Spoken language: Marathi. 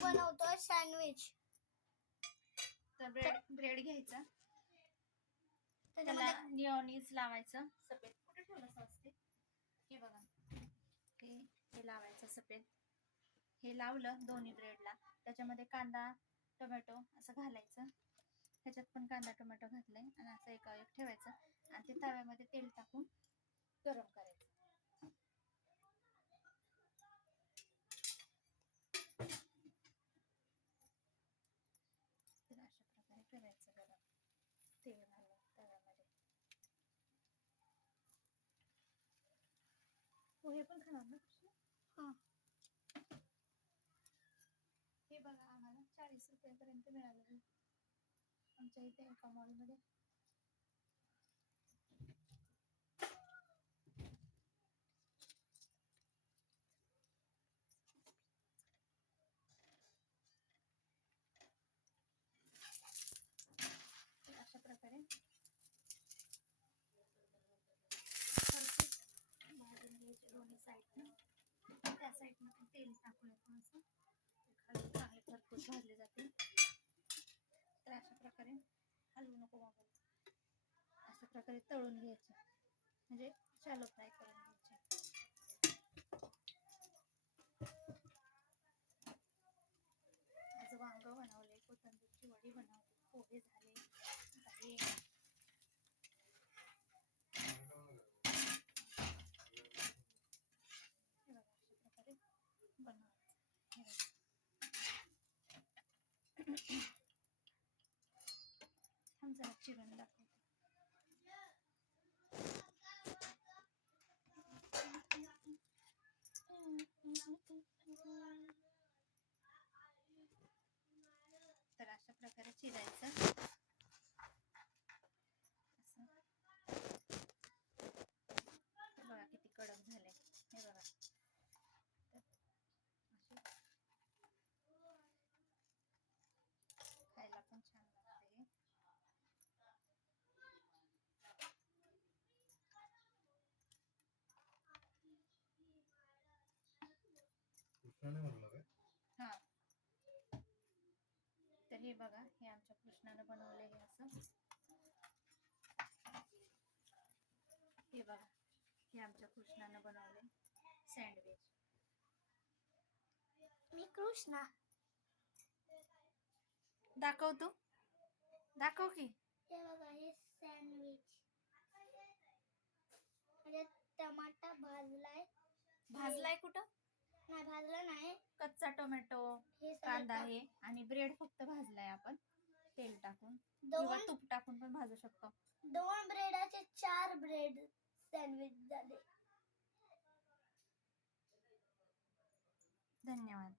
बनवतोय सँडविच. तर ब्रेड घ्यायचा, त्याला निओनीज लावायचं सफेद. कुठे ठेवलं असते हे बघा, हे लावायचं सफेद. हे लावलं दोन्ही ब्रेडला, त्याच्यामध्ये कांदा टोमॅटो असं घालायचं. ह्याच्यात पण कांदा टोमॅटो घातलाय आणि असं एकावर एक ठेवायचं आणि ते तव्यामध्ये तेल टाकून गरम करायचं. तर अशा प्रकारे करायचं गरम तेल घालून तव्यामध्ये. पोहे पण खाणार ना? हे बघा, आम्हाला 40 रुपयापर्यंत मिळालं आमच्या इथे एका मॉलमध्ये. अशा प्रकारे भाजून घ्यायचे दोन्ही साईडनं. त्या साईडनं पण तेल टाकूया थोडंसं, खाली चांगले खरपूस भाजले जातील. तर अशा प्रकारे हलवू नको बाबा, अशा प्रकारे तळून घ्यायचे, म्हणजे शॅलो फ्राय करून घ्यायचे. आज वांग बनवले, कोथिंबीरची वडी बनवली, पोहे झाले. अशा प्रकारे बनवायचं. हम जरा चिरून दाखवतो. तर अशा प्रकारे चिरायचं. बघा किती कडक झाले, हे बघा. खायला पण छान लागते. हा, तर हे बघा, हे आमच्या कृष्णानं बनवले. हे असं, हे बघा, हे आमच्या कृष्णानं बनवले सँडविच. मी कृष्णा. दाखव तू, दाखव की. हे बघा, हे सँडविच. म्हणजे टमाटा भाजलाय कुठं? नाही भाजला नाही, कच्चा टोमॅटो, कांदा आहे आणि ब्रेड फक्त भाजलाय आपण तेल टाकून किंवा तूप टाकून पण भाजू शकतो. 2 ब्रेडाचे 4 ब्रेड सँडविच झाले. धन्यवाद.